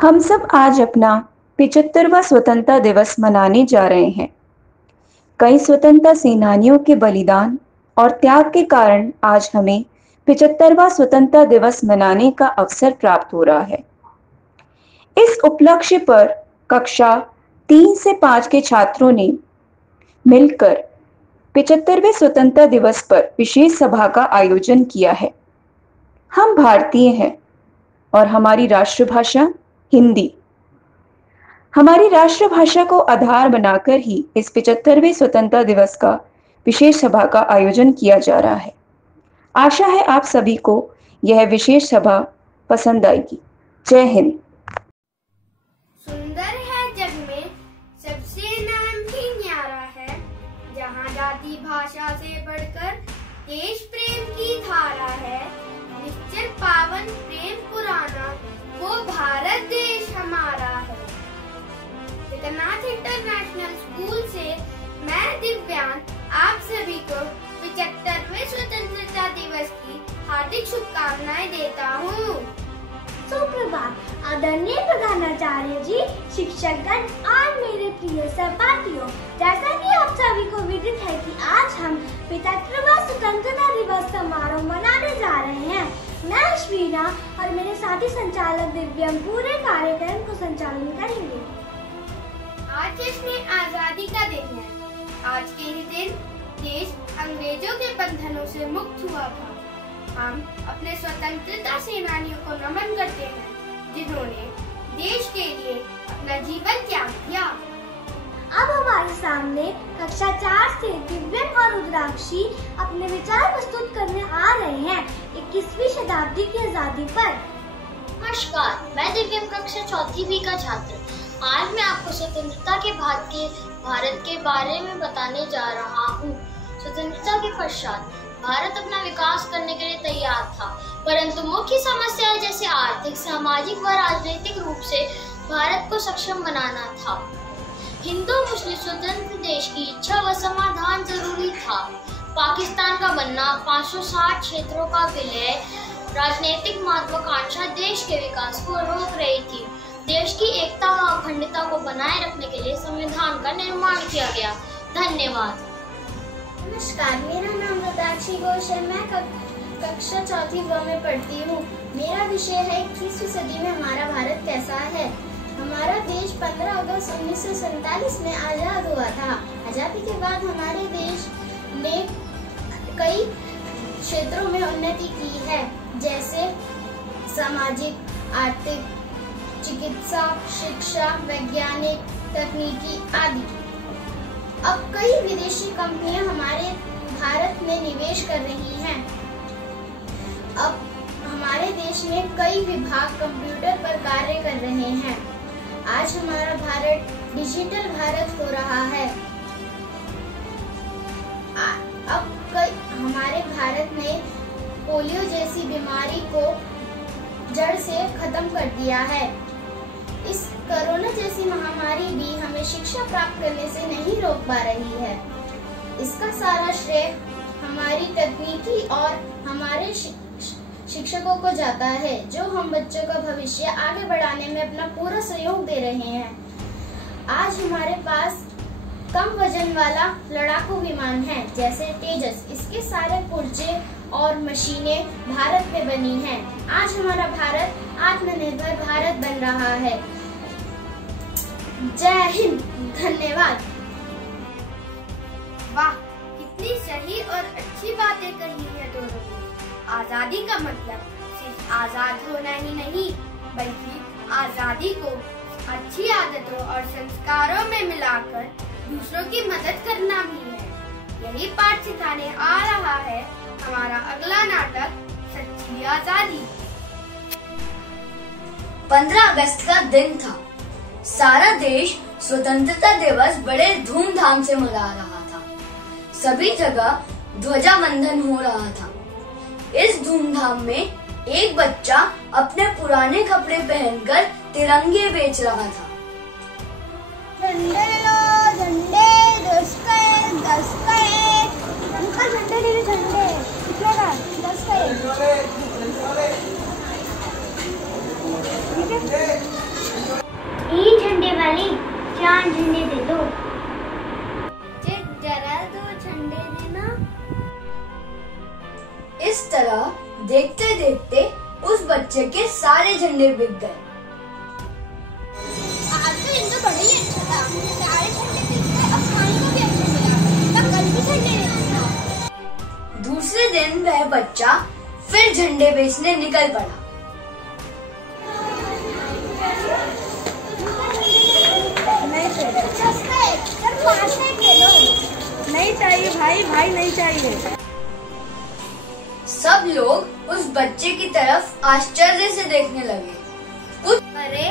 हम सब आज अपना 75वां स्वतंत्रता दिवस मनाने जा रहे हैं। कई स्वतंत्रता सेनानियों के बलिदान और त्याग के कारण आज हमें 75वां स्वतंत्रता दिवस मनाने का अवसर प्राप्त हो रहा है। इस उपलक्ष्य पर कक्षा 3 से 5 के छात्रों ने मिलकर 75वें स्वतंत्रता दिवस पर विशेष सभा का आयोजन किया है। हम भारतीय हैं और हमारी राष्ट्रभाषा हिंदी। हमारी राष्ट्रभाषा को आधार बनाकर ही इस 75वें स्वतंत्रता दिवस का विशेष सभा का आयोजन किया जा रहा है। आशा है आप सभी को यह विशेष सभा पसंद आएगी। जय हिंद। सुंदर है जग में सबसे नाम ही न्यारा है, जहाँ जाति भाषा से बढ़कर देश प्रेम की धारा है। निश्चल पावन प्रेम पुराना वो भारत देश हमारा है। जगन्नाथ इंटरनेशनल स्कूल से मैं दिव्यांग आप सभी को 75वें स्वतंत्रता दिवस की हार्दिक शुभकामनाएं देता हूँ। सुप्रभात आदरणीय प्रधानाचार्य जी, शिक्षकगण और मेरे प्रिय सहपाठियों। जैसा कि आप सभी को विदित है कि आज हम 75वां स्वतंत्रता दिवस समारोह मनाने जा रहे हैं। मैं अश्विना और मेरे साथी संचालक दिव्यम पूरे कार्यक्रम को संचालन करेंगे। आज जश्न आजादी का दिन है। आज के ही दिन देश अंग्रेजों के बंधनों से मुक्त हुआ था। हम अपने स्वतंत्रता सेनानियों को नमन करते हैं, जिन्होंने देश के लिए अपना जीवन त्याग किया। अब हमारे सामने कक्षा 4 से दिव्यम और रुद्राक्षी अपने विचार प्रस्तुत करने आ रहे हैं 21वीं शताब्दी की आजादी पर। नमस्कार, मैं दिव्यम कक्षा 4वीं का छात्र। आज मैं आपको स्वतंत्रता के बाद के भारत के बारे में बताने जा रहा हूँ। स्वतंत्रता के पश्चात भारत अपना विकास करने के लिए तैयार था, परंतु मुख्य समस्याएं जैसे आर्थिक, सामाजिक व राजनीतिक रूप से भारत को सक्षम बनाना था। हिंदू मुस्लिम स्वतंत्र देश की इच्छा व समाधान जरूरी था। पाकिस्तान का बनना, 560 क्षेत्रों का विलय, राजनीतिक महत्वाकांक्षा देश के विकास को रोक रही थी। देश की एकता व अखंडता को बनाए रखने के लिए संविधान का निर्माण किया गया। धन्यवाद। नमस्कार, मेरा नाम रुद्राक्षी घोष है। मैं कक्षा 4वीं में पढ़ती हूँ। मेरा विषय है 21वीं सदी में हमारा भारत कैसा है। हमारा देश 15 अगस्त 1947 में आजाद हुआ था। आजादी के बाद हमारे देश ने कई क्षेत्रों में उन्नति की है, जैसे सामाजिक, आर्थिक, चिकित्सा, शिक्षा, वैज्ञानिक, तकनीकी आदि। अब कई विदेशी कंपनियां हमारे भारत में निवेश कर रही हैं। अब हमारे देश में कई विभाग कंप्यूटर पर कार्य कर रहे हैं। आज हमारा भारत डिजिटल भारत हो रहा है। अब हमारे भारत ने पोलियो जैसी बीमारी को जड़ से खत्म कर दिया है। इस कोरोना जैसी महामारी भी हमें शिक्षा प्राप्त करने से नहीं रोक पा रही है। इसका सारा श्रेय हमारी तकनीकी और हमारे शिक्षकों को जाता है, जो हम बच्चों का भविष्य आगे बढ़ाने में अपना पूरा सहयोग दे रहे हैं। आज हमारे पास कम वजन वाला लड़ाकू विमान है, जैसे तेजस। इसके सारे पुर्जे और मशीनें भारत में बनी हैं। आज हमारा भारत आत्मनिर्भर भारत बन रहा है। जय हिंद। धन्यवाद। वाह, कितनी सही और अच्छी बातें कही है दोनों ने। आजादी का मतलब सिर्फ आजाद होना ही नहीं, बल्कि आजादी को अच्छी आदतों और संस्कारों में मिलाकर दूसरों की मदद करना भी है। यही पाठ सिखाने आ रहा है हमारा अगला नाटक सच्ची आजादी। 15 अगस्त का दिन था। सारा देश स्वतंत्रता दिवस बड़े धूमधाम से मना रहा था। सभी जगह ध्वजावंदन हो रहा था। इस धूमधाम में एक बच्चा अपने पुराने कपड़े पहनकर तिरंगे बेच रहा था। झंडे लो झंडे, 10 का 1 अंकल झंडे ले लो, झंडे कितने का? 10 का 1। ठीक है। जान जीने दे दो। जरा दो झंडे देना। इस तरह देखते देखते उस बच्चे के सारे झंडे बिक गए। आज तो दिन तो बड़ा ही अच्छा था, सारे झंडे बिक गए, अब खाने को भी अच्छा मिला, मैं कल भी झंडे बेचूंगा। दूसरे दिन वह बच्चा फिर झंडे बेचने निकल पड़ा। नहीं चाहिए भाई, भाई नहीं चाहिए। सब लोग उस बच्चे की तरफ आश्चर्य से देखने लगे। अरे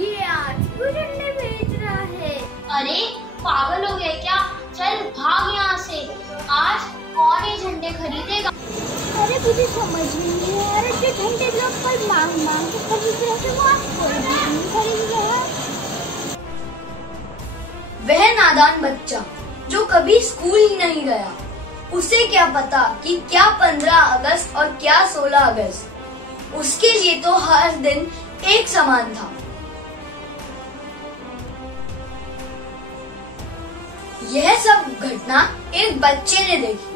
ये आज क्यों झंडे बेच रहा है? अरे पागल हो गए क्या? चल भाग यहाँ से, आज कौन ये झंडे खरीदेगा? अरे मुझे समझ नहीं आ रहा, जो झंडे लोग कोई मांग मांग के खरीद रहे थे वो आज खरीद रहे हैं। वह नादान बच्चा जो कभी स्कूल ही नहीं गया, उसे क्या पता कि क्या 15 अगस्त और क्या 16 अगस्त। उसके लिए तो हर दिन एक समान था। यह सब घटना एक बच्चे ने देखी।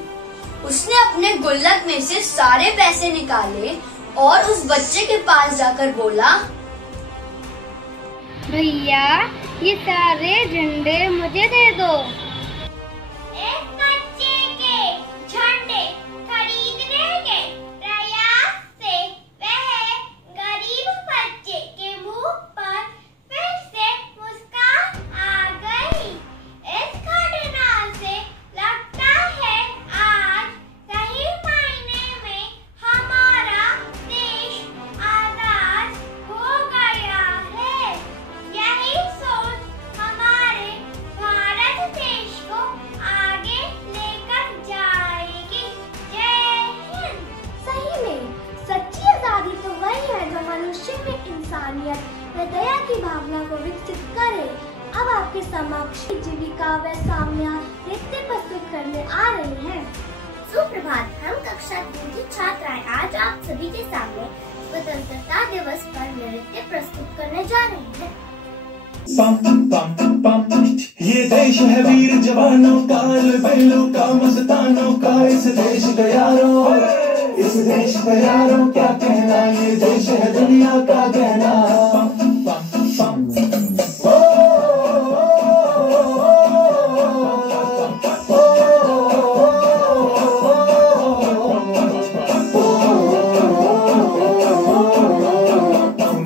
उसने अपने गुल्लक में से सारे पैसे निकाले और उस बच्चे के पास जाकर बोला, भैया ये सारे झंडे मुझे दे दो। एक बच्चे के झंडे खरीदने के प्रयास से वह गरीब बच्चे के मुंह पर फिर से मुस्कान आ गई। इस घटना से लगता है आज सही मायने में हमारा देश आजाद हो गया है। यही सोच हमारे भारत देश को आगे लेकर जाएगी। जय हिंद। सही में सच्ची आजादी तो वही है जो मनुष्य में इंसानियत व दया की भावना को विकसित करे। अब आपके समक्ष जीविका व साम्या नृत्य प्रस्तुत करने आ रही हैं। सुप्रभात, हम कक्षा 3 की छात्राएं आज आप सभी के सामने स्वतंत्रता दिवस पर नृत्य प्रस्तुत करने जा रही हैं। पम पम पम, ये देश है वीर जवानों का, बैलों का, मस्तानों का, इस देश का यारों, इस देश का यारों क्या कहना, ये देश है दुनिया का कहना। पम पम पम,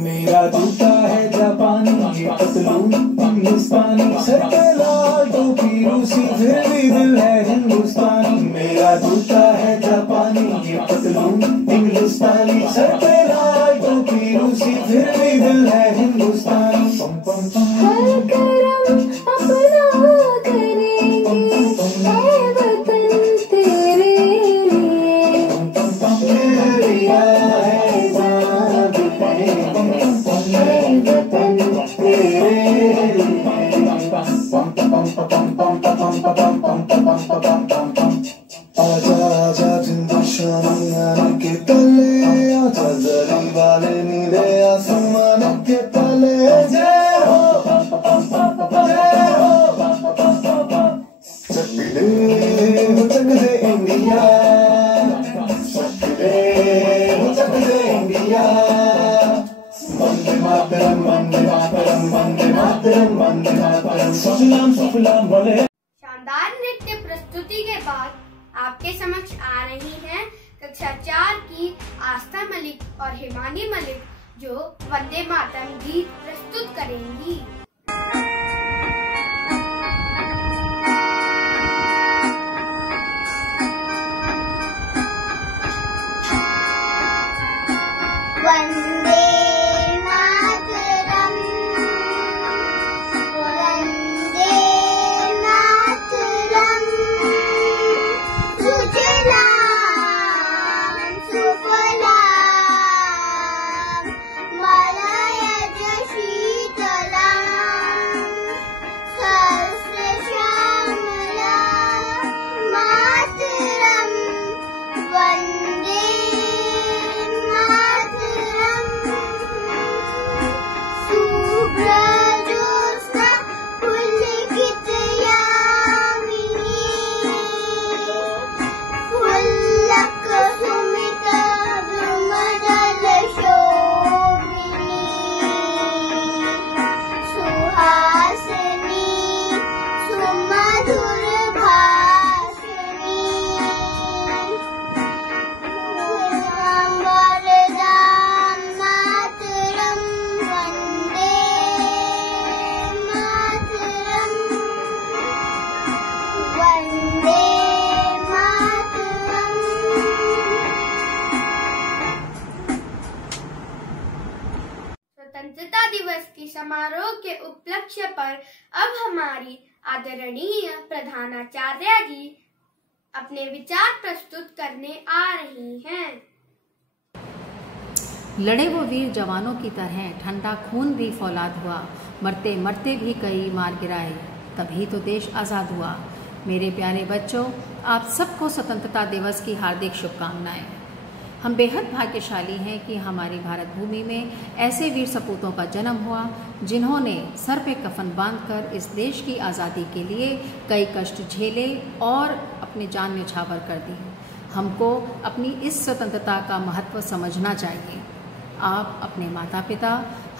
मेरा जूता है जापानी, पतलून हिंदुस्तानी, सर पे लाल टोपी रूसी, फिर भी दिल है हिंदुस्तानी। मेरा जूता है जापानी, पतलून हिंदुस्तानी, सर पे लाल टोपी रूसी, फिर भी दिल है हिंदुस्तानी। पम पम पम, हर करम अपना करेंगे, है वतन तेरे लिए। पम पम पम, दिया है जान देंगे, है वतन तेरे लिए। आजा आजा हिंदुस्तानी आने के तले, आजा जरी वाले नीले आसमान के तले। जय हो जय हो, चक दे इंडिया, चक दे इंडिया। वंदे मातरम वंदे मातरम वंदे मातरम वंदे मातरम, सुफलाम सुफलाम बोले। शानदार नृत्य प्रस्तुति के बाद आपके समक्ष आ रही हैं कक्षा 4 की आस्था मलिक और हिमानी मलिक, जो वंदे मातरम गीत प्रस्तुत करेंगी। वंदे मातरम, वंदे मातरम, सुजलाम सुफलाम, मलयज शीतलाम, स्वतंत्रता दिवस की समारोह के उपलक्ष्य पर अब हमारी आदरणीय प्रधानाचार्य जी अपने विचार प्रस्तुत करने आ रही हैं। लड़े वो वीर जवानों की तरह ठंडा खून भी फौलाद हुआ, मरते मरते भी कई मार गिराए, तभी तो देश आज़ाद हुआ। मेरे प्यारे बच्चों, आप सबको स्वतंत्रता दिवस की हार्दिक शुभकामनाएं। हम बेहद भाग्यशाली हैं कि हमारी भारत भूमि में ऐसे वीर सपूतों का जन्म हुआ जिन्होंने सर पे कफन बांधकर इस देश की आज़ादी के लिए कई कष्ट झेले और अपनी जान न्यौछावर कर दी। हमको अपनी इस स्वतंत्रता का महत्व समझना चाहिए। आप अपने माता पिता,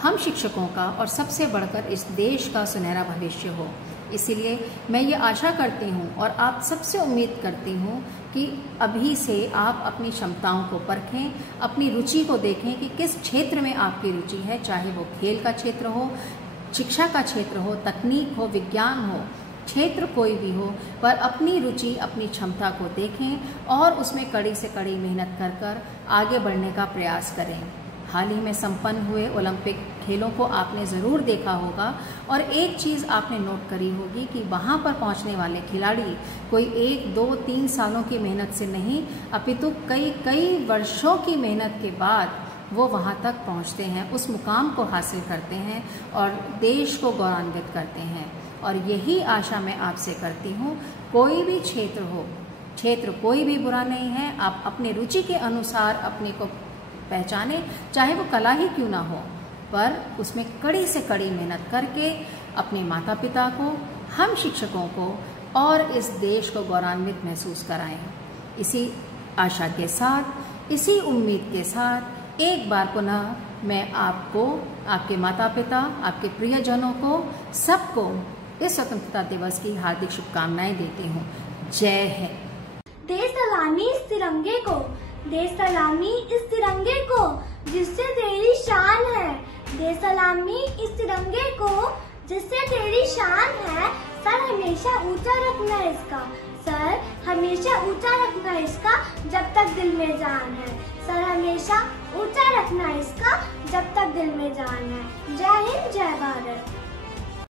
हम शिक्षकों का और सबसे बढ़कर इस देश का सुनहरा भविष्य हो। इसीलिए मैं ये आशा करती हूँ और आप सबसे उम्मीद करती हूँ कि अभी से आप अपनी क्षमताओं को परखें, अपनी रुचि को देखें कि किस क्षेत्र में आपकी रुचि है, चाहे वो खेल का क्षेत्र हो, शिक्षा का क्षेत्र हो, तकनीक हो, विज्ञान हो, क्षेत्र कोई भी हो, पर अपनी रुचि, अपनी क्षमता को देखें और उसमें कड़ी से कड़ी मेहनत कर कर आगे बढ़ने का प्रयास करें। हाल ही में संपन्न हुए ओलंपिक खेलों को आपने ज़रूर देखा होगा और एक चीज़ आपने नोट करी होगी कि वहाँ पर पहुँचने वाले खिलाड़ी कोई 1, 2, 3 सालों की मेहनत से नहीं, अपितु कई वर्षों की मेहनत के बाद वो वहाँ तक पहुँचते हैं, उस मुकाम को हासिल करते हैं और देश को गौरवान्वित करते हैं। और यही आशा मैं आपसे करती हूँ, कोई भी क्षेत्र हो, क्षेत्र कोई भी बुरा नहीं है, आप अपने रुचि के अनुसार अपने को पहचाने, चाहे वो कला ही क्यों ना हो, पर उसमें कड़ी से कड़ी मेहनत करके अपने माता पिता को, हम शिक्षकों को और इस देश को गौरवान्वित महसूस कराएं। इसी आशा के साथ, इसी उम्मीद के साथ एक बार पुनः मैं आपको, आपके माता पिता, आपके प्रियजनों को, सबको इस स्वतंत्रता दिवस की हार्दिक शुभकामनाएं देती हूँ। जय हिंद। देश सलामी इस तिरंगे को, देश सलामी इस तिरंगे को जिससे तेरी शान है, देश सलामी इस तिरंगे को जिससे तेरी शान है। सर हमेशा ऊंचा रखना इसका, सर हमेशा ऊंचा रखना इसका जब तक दिल में जान है, सर हमेशा ऊंचा रखना इसका जब तक दिल में जान है। जय हिंद, जय भारत।